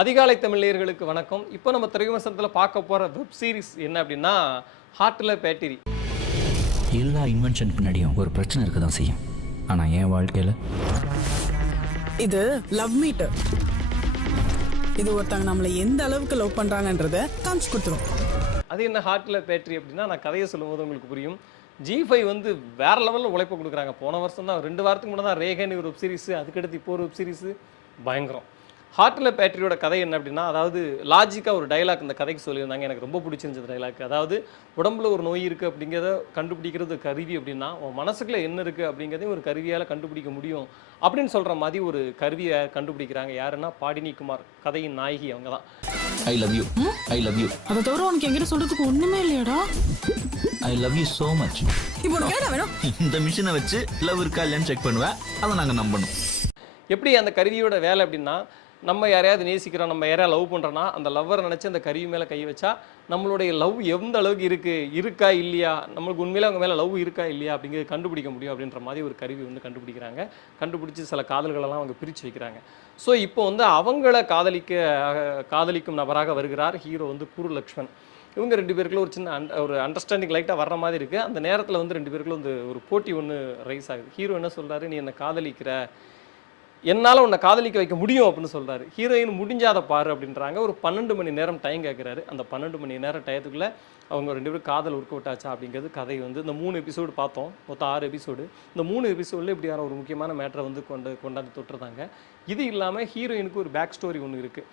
அதிகாலை தமிழர்களுக்கு வணக்கம். இப்போ நம்ம திரைவிமர்சனத்தில் பார்க்க போகிற வெப் சீரிஸ் என்ன அப்படின்னா ஹார்ட்டில் பேட்டரி எல்லா இன்வென்ஷன் பின்னாடியும் ஒரு பிரச்சனை இருக்க தான் செய்யும். ஆனால் என் வாழ்க்கையில்? இது லவ் மீட்டர் இது ஒருத்தங்க நம்மளை எந்த அளவுக்கு லவ் பண்றாங்கன்றத காமிச்சு கொடுத்துரும். அது என்ன ஹார்ட்டில் பேட்டரி அப்படின்னா நான் கதையை சொல்லும்போது உங்களுக்கு புரியும். ஜி ஃபைவ் வந்து வேற லெவலில் உழைப்பு கொடுக்குறாங்க. போன வருஷம் தான் ரெண்டு வாரத்துக்கு முன்னாடி தான் ரேகன் ஒரு வெப் சீரிஸ் அதுக்கடுத்து இப்போ ஒரு வெப் சீரிஸ் பயங்கரம். ஹார்ட்டில் பேட்டரியோட கதை என்ன அப்படின்னா அதாவது லாஜிக்காக ஒரு டைலாக் இந்த கதைக்கு சொல்லியிருந்தாங்க. எனக்கு ரொம்ப பிடிச்சிருந்தது டைலாக் அதாவது உடம்புல ஒரு நோய் இருக்குது அப்படிங்கிறத கண்டுபிடிக்கிறது கருவி அப்படின்னா உன் மனசுக்குள்ள என்ன இருக்குது அப்படிங்கிறதையும் ஒரு கருவியால் கண்டுபிடிக்க முடியும் அப்படின்னு சொல்கிற மாதிரி ஒரு கருவியை கண்டுபிடிக்கிறாங்க. யாருன்னா பாடினி குமார் கதையின் நாயகி அவங்க தான். I love you I love you அதை தவிர உனக்கு என்கிட்ட சொல்றதுக்கு ஒண்ணுமே இல்லையாடா. I love you so much இப்போ உனக்கு வேணும்? இந்த மிஷினை வச்சு லவ் இருக்கா இல்லையான்னு செக் பண்ணுவேன் அதை நாங்கள் நம்பணும். எப்படி அந்த கருவியோட வேலை அப்படின்னா நம்ம யாரையாவது நேசிக்கிறோம் நம்ம யாரையா லவ் பண்ணுறோன்னா அந்த லவ்வர் நினச்சி அந்த கருவி மேலே கை வச்சா நம்மளுடைய லவ் எந்த அளவுக்கு இருக்குது இருக்கா இல்லையா? நம்மளுக்கு உண்மையிலே அவங்க மேலே லவ் இருக்கா இல்லையா அப்படிங்கிறது கண்டுபிடிக்க முடியும் அப்படின்ற மாதிரி ஒரு கருவி வந்து கண்டுபிடிக்கிறாங்க. கண்டுபிடிச்சி சில காதல்களெல்லாம் அவங்க பிரித்து வைக்கிறாங்க. ஸோ இப்போ வந்து அவங்கள காதலிக்க காதலிக்கும் நபராக வருகிறார் ஹீரோ வந்து குரு லக்ஷ்மண் இவங்க ரெண்டு பேருக்குள்ள ஒரு சின்ன அண்ட் ஒரு அண்டர்ஸ்டாண்டிங் லைட்டாக வர்ற மாதிரி இருக்குது அந்த நேரத்தில் வந்து ரெண்டு பேருக்குள்ள வந்து ஒரு போட்டி ஒன்று ரைஸ் ஆகுது. ஹீரோ என்ன சொல்கிறாரு நீ என்னை காதலிக்கிற என்னால் உன்னை காதலிக்க வைக்க முடியும் அப்படின்னு சொல்கிறாரு ஹீரோயின் முடிஞ்சாத பாரு அப்படின்றாங்க. ஒரு பன்னெண்டு மணி நேரம் டைம் கேட்குறாரு அந்த பன்னெண்டு மணி நேரம் டயத்துக்குள்ளே அவங்க ரெண்டு பேரும் காதல் ஒர்க் அவுட் ஆச்சா அப்படிங்கிறது கதை வந்து இந்த மூணு எபிசோடு பார்த்தோம். மொத்தம் ஆறு எபிசோடு இந்த மூணு எபிசோடில் இப்படியான ஒரு முக்கியமான மேட்டரை வந்து கொண்டு கொண்டாந்து தொட்டுருந்தாங்க. இது இல்லாமல் ஹீரோயினுக்கு ஒரு பேக் ஸ்டோரி ஒன்று இருக்குது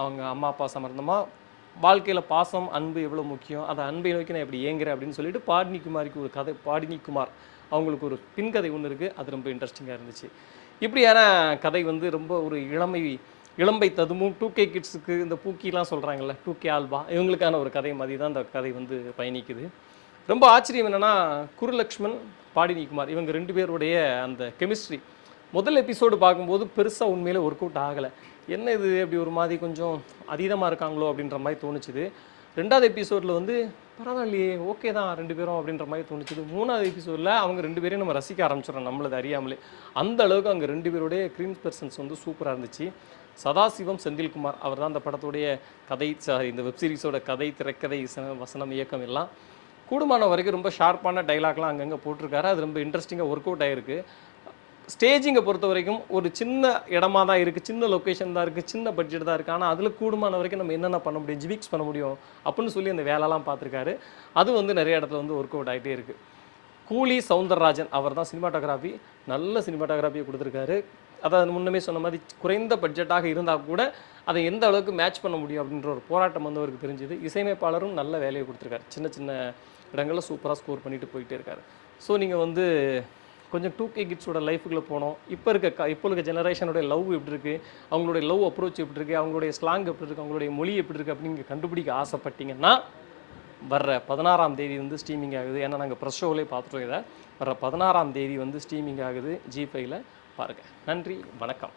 அவங்க அம்மா அப்பா சம்மந்தமாக வாழ்க்கையில் பாசம் அன்பு எவ்வளோ முக்கியம்? அதை அன்பை நோக்கி நான் எப்படி ஏங்குறேன் அப்படின்னு சொல்லிட்டு பாடினி குமாரிக்கு ஒரு கதை பாடினி குமார் அவங்களுக்கு ஒரு பின்கதை ஒன்று இருக்குது அது ரொம்ப இன்ட்ரெஸ்டிங்காக இருந்துச்சு. இப்படியான கதை வந்து ரொம்ப ஒரு இளமை இளம்பை ததுமும் டூ கே கிட்ஸுக்கு இந்த பூக்கிலாம் சொல்கிறாங்கல்ல டூ கே ஆல்பா இவங்களுக்கான ஒரு கதை மாதிரி தான் இந்த கதை வந்து பயணிக்குது. ரொம்ப ஆச்சரியம் என்னென்னா குருலக்ஷ்மன் பாடினி குமார் இவங்க ரெண்டு பேருடைய அந்த கெமிஸ்ட்ரி முதல் எபிசோடு பார்க்கும்போது பெருசாக உண்மையில் ஒர்க் அவுட் ஆகலை. என்ன இது அப்படி ஒரு மாதிரி கொஞ்சம் அதீதமாக இருக்காங்களோ அப்படின்ற மாதிரி தோணுச்சுது. ரெண்டாவது எபிசோடில் வந்து பரவாயில்லையே ஓகே தான் ரெண்டு பேரும் அப்படின்ற மாதிரி தோணுச்சுது. மூணாவது எபிசோடில் அவங்க ரெண்டு பேரையும் நம்ம ரசிக்க ஆரம்பிச்சிடறோம் நம்மளது அறியாமலே. அந்த அளவுக்கு அங்கே ரெண்டு பேருடைய க்ரீம் பர்சன்ஸ் வந்து சூப்பராக இருந்துச்சு. சதாசிவம் செந்தில்குமார் அவர் தான் அந்த படத்துடைய கதை சாரி இந்த வெப்சீரிஸோட கதை திரைக்கதை வசனம் இயக்கம் எல்லாம். கூடுமான வரைக்கும் ரொம்ப ஷார்ப்பான டைலாக்லாம் அங்கங்கே போட்டிருக்காரு. அது ரொம்ப இன்ட்ரெஸ்டிங்காக ஒர்க் அவுட் ஆயிருக்கு. ஸ்டேஜிங்கை பொறுத்த வரைக்கும் ஒரு சின்ன இடமா தான் இருக்குது சின்ன லொக்கேஷன் தான் இருக்குது சின்ன பட்ஜெட் தான் இருக்குது ஆனால் அதில் கூடுமான வரைக்கும் நம்ம என்னென்ன பண்ண முடியும் ஜிவிக்ஸ் பண்ண முடியும் அப்படின்னு சொல்லி அந்த வேலைலாம் பார்த்துருக்காரு. அது வந்து நிறைய இடத்துல வந்து ஒர்க் அவுட் ஆகிட்டே இருக்குது கூலி சவுந்தரராஜன் அவர் தான் சினிமாட்டோகிராஃபி நல்ல சினிமாட்டோகிராஃபியை கொடுத்துருக்காரு. அதாவது முன்னமே சொன்ன மாதிரி குறைந்த பட்ஜெட்டாக இருந்தால் கூட அதை எந்த அளவுக்கு மேட்ச் பண்ண முடியும் அப்படின்ற ஒரு போராட்டம் வந்து அவருக்கு தெரிஞ்சுது. இசையமைப்பாளரும் நல்ல வேலையை கொடுத்துருக்காரு. சின்ன சின்ன இடங்களில் சூப்பராக ஸ்கோர் பண்ணிட்டு போயிட்டே இருக்காரு. ஸோ நீங்கள் வந்து கொஞ்சம் டூ கே கிட்ஸோட லைஃபுக்குள்ளே போனோம். இப்போ இருக்க க இப்போ இருக்க ஜெனரேஷனோட லவ் எப்படி இருக்குது அவங்களுடைய லவ் அப்ரோச் எப்படி இருக்குது அவங்களுடைய ஸ்லாங் எப்படி இருக்குது அவங்களுடைய மொழி எப்படி இருக்குது அப்படின்னு கண்டுபிடிக்க ஆசைப்பட்டீங்கன்னா வர்ற பதினாறாம் தேதி வந்து ஸ்ட்ரீமிங் ஆகுது. ஏன்னா நாங்கள் ப்ரெஸ் ஷோவிலே பார்த்துட்டோம் இதை. வர்ற பதினாறாம் தேதி வந்து ஸ்ட்ரீமிங் ஆகுது ஜிபேயில் பாருங்கள் நன்றி. வணக்கம்.